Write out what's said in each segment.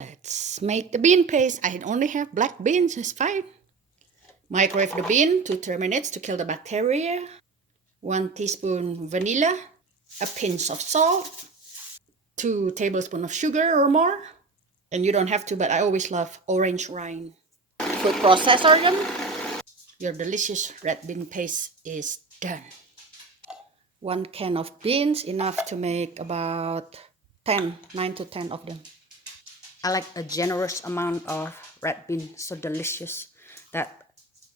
Let's make the bean paste. I only have black beans, it's fine. Microwave the bean 2-3 minutes to kill the bacteria. 1 teaspoon vanilla, a pinch of salt, 2 tablespoons of sugar or more. And you don't have to, but I always love orange rind. Food processor them. Your delicious red bean paste is done. 1 can of beans, enough to make about 9 to 10 of them. I like a generous amount of red bean, so delicious. That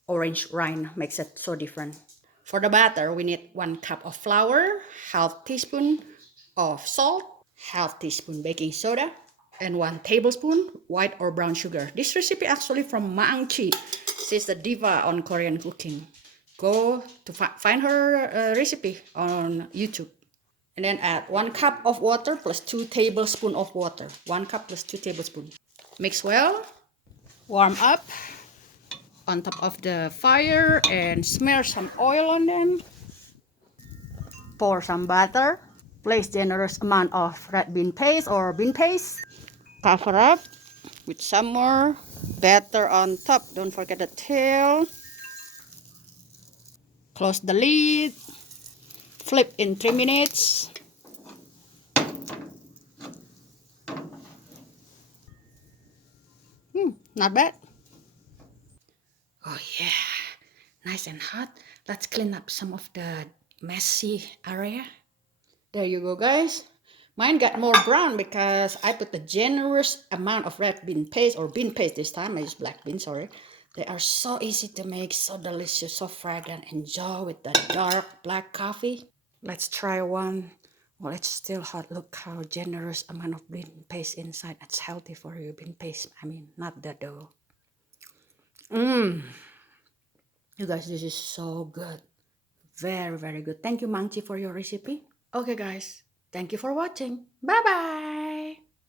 orange rind makes it so different. For the batter, we need 1 cup of flour, half teaspoon of salt, half teaspoon baking soda, and 1 tablespoon white or brown sugar. This recipe actually from Maang Chi. She's the diva on Korean cooking. Go to find her recipe on YouTube. And then add 1 cup of water plus 2 tablespoons of water. 1 cup plus 2 tablespoons. Mix well. Warm up on top of the fire and smear some oil on them. Pour some butter. Place generous amount of red bean paste or bean paste. Cover up with some more batter on top. Don't forget the tail. Close the lid. Flip in 3 minutes. Not bad. Oh yeah, nice and hot. Let's clean up some of the messy area. There you go, guys. Mine got more brown because I put a generous amount of red bean paste, or bean paste this time. I use black beans, sorry. They are so easy to make, so delicious, so fragrant. Enjoy with the dark black coffee. Let's try one. Well, it's still hot. Look how generous amount of bean paste inside. It's healthy for you, bean paste. I mean, not the dough. You guys, this is so good. Very, very good. Thank you, Mangchi, for your recipe. Okay, guys. Thank you for watching. Bye-bye.